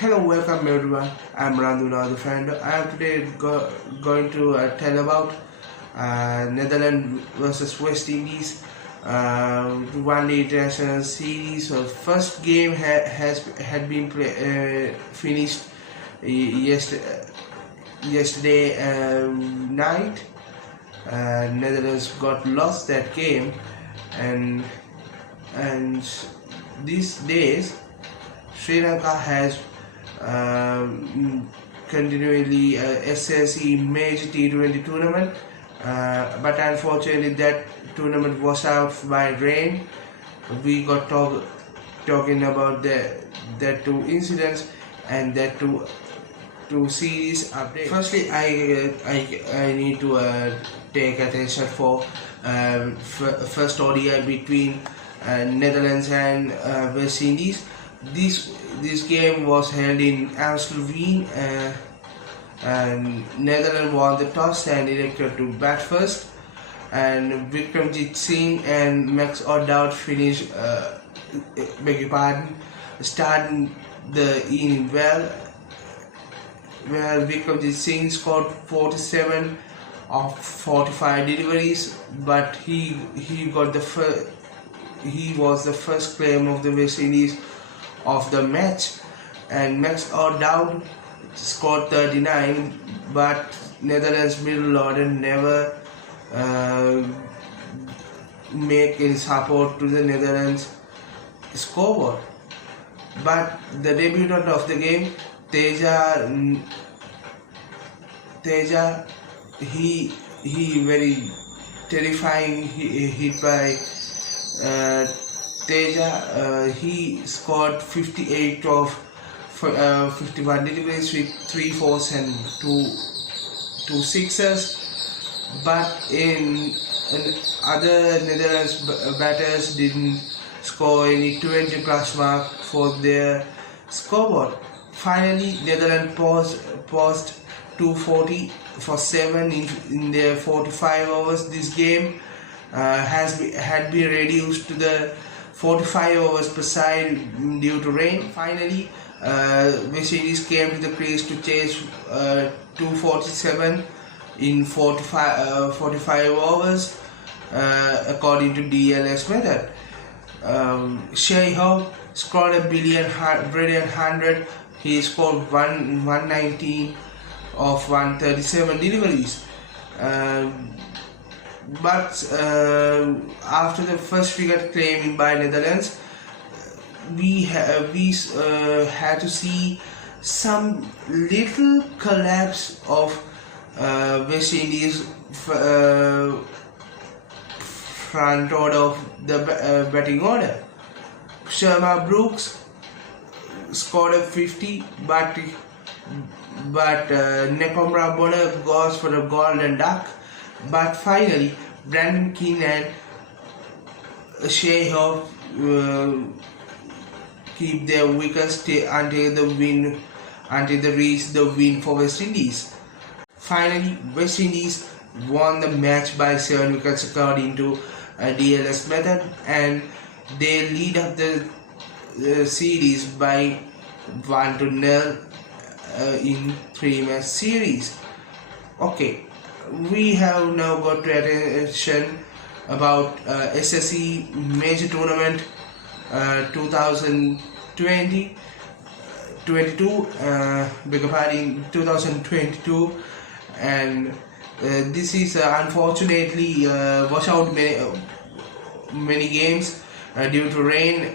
Hello, welcome everyone. I'm Randu, the friend. I am today going to tell about Netherlands versus West Indies one-day international series. So first game had been finished yesterday night. Netherlands got lost that game, and these days Sri Lanka has continually SLC major T20 tournament, but unfortunately that tournament was out by rain. We got talking about that two incidents and that two series updates. Firstly, I need to take attention for first ODI between Netherlands and West Indies. This game was held in Amstelveen, and Netherlands won the toss and elected to bat first, and Vikramjit Singh and Max O'Dowd finished starting the inning well. Where Vikramjit Singh scored 47 of 45 deliveries, but he was the first claim of the West Indies of the match, and Max O'Dowd scored 39, but Netherlands middle order never make any support to the Netherlands scoreboard. But the debutant of the game, Teja, he very terrifying hit by Teja. He scored 58 of 51 deliveries with 3 fours and 2 sixes. But in other Netherlands batters didn't score any 20 plus mark for their scoreboard. Finally, Netherlands paused 240 for 7 in their 45 overs. This game had been reduced to the 45 overs per side due to rain. Finally, West Indies came to the crease to chase 247 in 45 overs according to DLS method. Shai Hope scored a brilliant 100. He scored 119 of 137 deliveries. But after the first wicket claim by Netherlands, we had to see some little collapse of West Indies front order of the batting order. Sharma Brooks scored a 50, but Nekomra Bonner goes for the golden duck. But finally, Brandon Keane and Shai Hope keep their wickets until they reach the win for West Indies. Finally, West Indies won the match by 7 wickets according to DLS method, and they lead up the series by 1-0 in 3-match series. Okay, we have now got to attention about SLC major tournament 2022, 2022, and this is unfortunately wash out many games due to rain,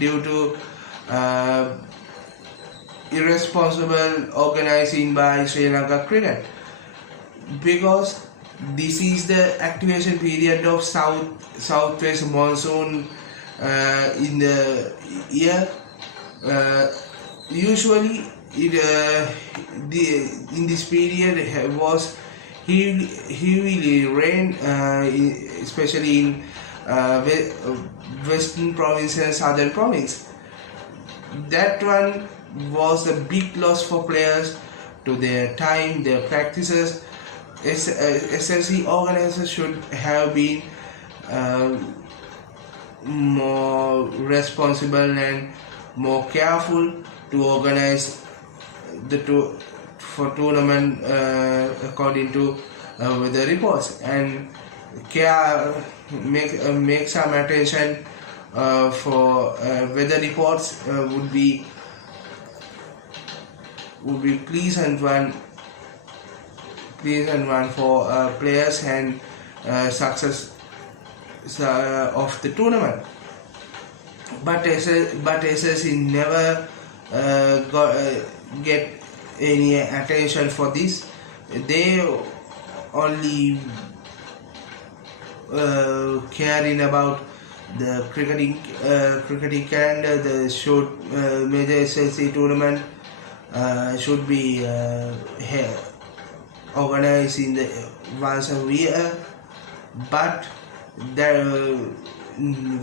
due to irresponsible organizing by Sri Lanka cricket, because this is the activation period of southwest monsoon in the year. Usually in this period was heavily rain, especially in western province and southern province. That one was a big loss for players, to their time, their practices. SLC organizers should have been more responsible and more careful to organize the tournament according to the reports, and make some attention for weather reports would be pleasant one for players and success of the tournament. But SLC never get any attention for this. They only caring about the cricketing calendar. The major SLC tournament should be organized in the once a year, but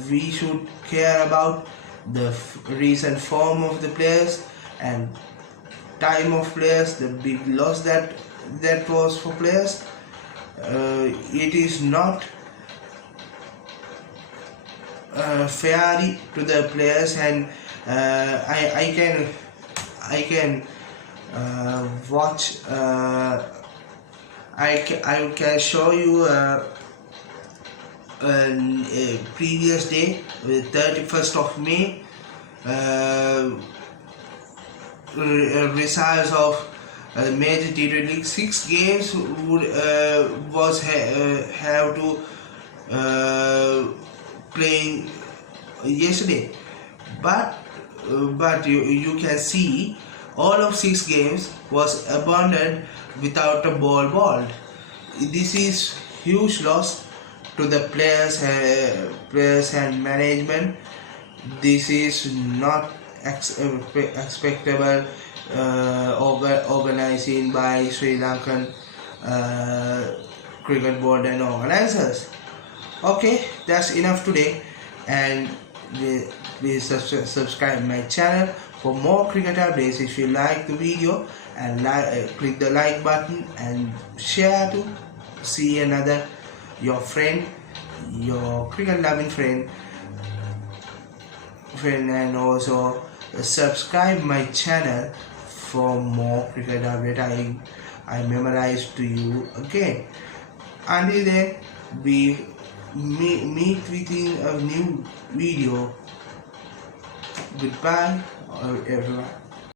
we should care about the recent form of the players and time of players, the big loss that was for players. It is not fair to the players, and I can watch. I can show you a previous day, the 31st of May, results of major T20 League. 6 games would have to playing yesterday, but you can see all of 6 games was abandoned without a ball balled. This is huge loss to the players and management. This is not expectable organizing by Sri Lankan cricket board and organizers. Okay, that's enough today, and please subscribe my channel for more cricket updates. If you like the video, and click the like button and share to see another your friend, your cricket loving friend, and also subscribe my channel for more cricket update. I memorize to you again. Until then, we meet within a new video. Goodbye everyone.